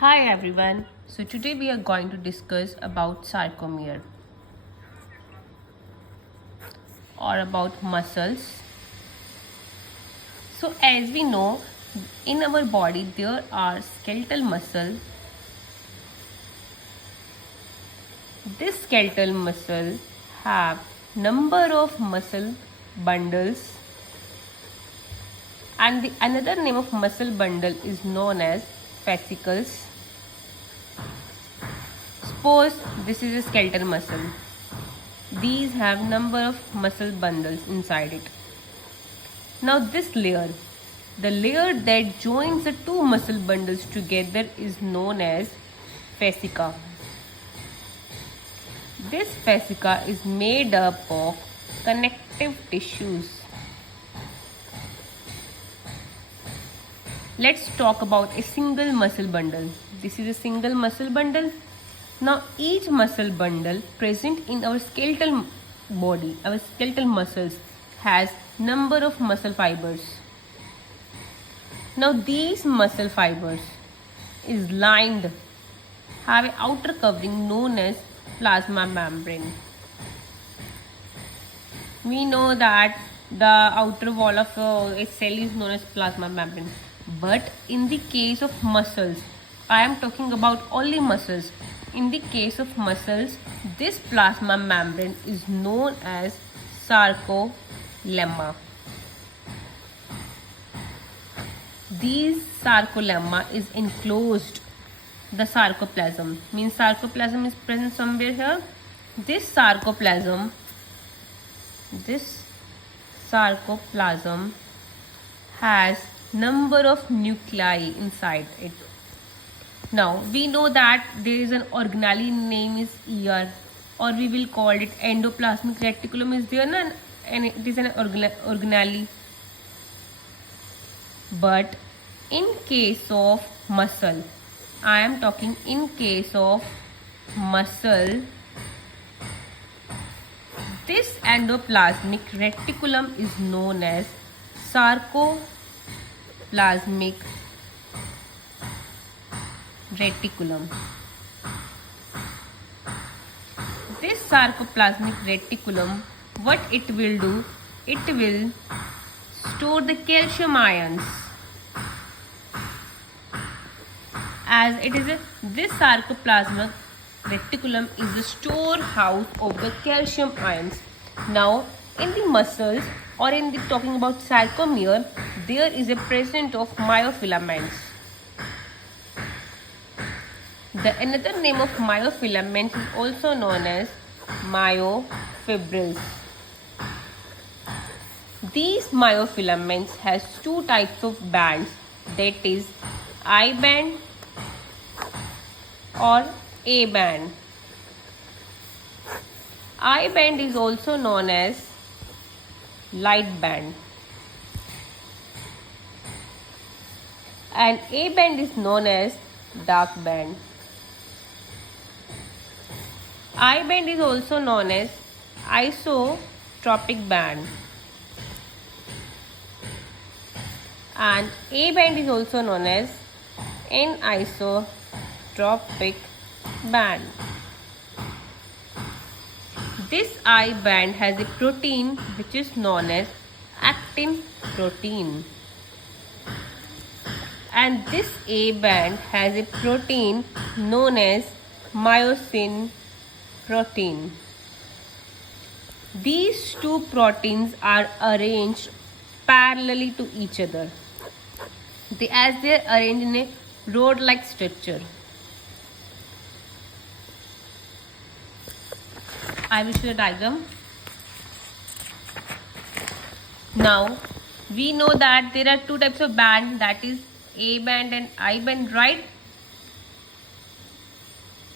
Hi everyone. So today we are going to discuss about sarcomere or about muscles. So as we know, in our body there are skeletal muscle. This skeletal muscle have number of muscle bundles, and the another name of muscle bundle is known as fascicles. Suppose this is a skeletal muscle. These have number of muscle bundles inside it. Now this layer, the layer that joins the two muscle bundles together is known as fascia. This fascia is made up of connective tissues. Let's talk about a single muscle bundle. This is a single muscle bundle. Now each muscle bundle present in our skeletal body, our skeletal muscles, has number of muscle fibers. Now these muscle fibers is lined, have an outer covering known as plasma membrane. We know that the outer wall of a cell is known as plasma membrane. But in the case of muscles, I am talking about only muscles. In the case of muscles, this plasma membrane is known as sarcolemma. These sarcolemma is enclosed. The sarcoplasm means sarcoplasm is present somewhere here. This sarcoplasm has number of nuclei inside it. Now we know that there is an organelle name is ER, or we will call it endoplasmic reticulum is there, and it is an organelle. But in case of muscle, I am talking in case of muscle, this endoplasmic reticulum is known as sarcoplasmic reticulum. This sarcoplasmic reticulum, what it will do? It will store the calcium ions. As it is this sarcoplasmic reticulum is the storehouse of the calcium ions. Now in the muscles, or in the talking about sarcomere, there is a presence of myofilaments. The another name of myofilament is also known as myofibrils. These myofilaments has two types of bands, that is I band or A band. I band is also known as light band, and A band is known as dark band. I band is also known as isotropic band, and A band is also known as anisotropic band. This I band has a protein which is known as actin protein, and this A band has a protein known as myosin protein. These two proteins are arranged parallelly to each other, as they are arranged in a rod-like structure. I will show the diagram. Now we know that there are two types of band, that is A band and I band, right?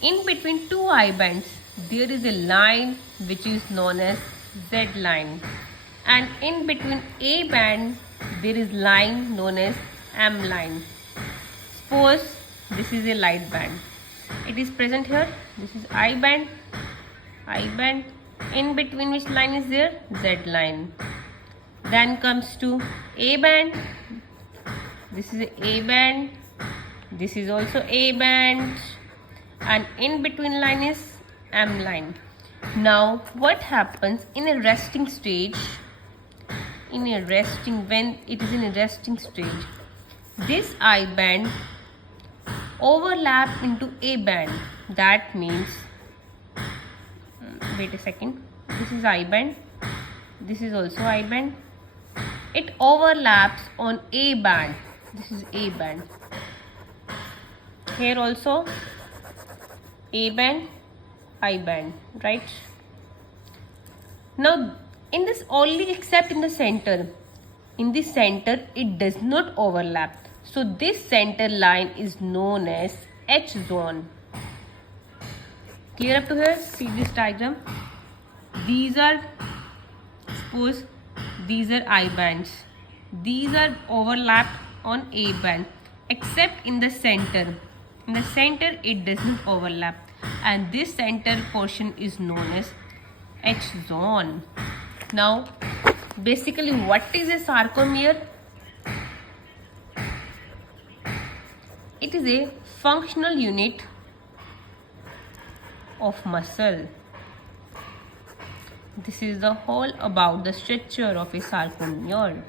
In between two I bands, there is a line which is known as Z line, and in between A band there is line known as M line. Suppose this is a light band, it is present here. This is I band, in between which line is there? Z line. Then comes to A band. This is A band, This is also A band, and in between line is M line. Now what happens in a resting stage? When it is in a resting stage, this I band overlap into A band. That means, wait a second, this is I band, this is also I band. It overlaps on A band. This is A band. Here also A band, I band, right? Now in this only except in the center. In the center it does not overlap. So this center line is known as H zone. Clear up to here? See this diagram. These are, suppose these are I bands. These are overlapped on A band except in the center. In the center it does not overlap, and this center portion is known as H zone. Now basically what is a sarcomere? It is a functional unit of muscle. This is the whole about the structure of a sarcomere.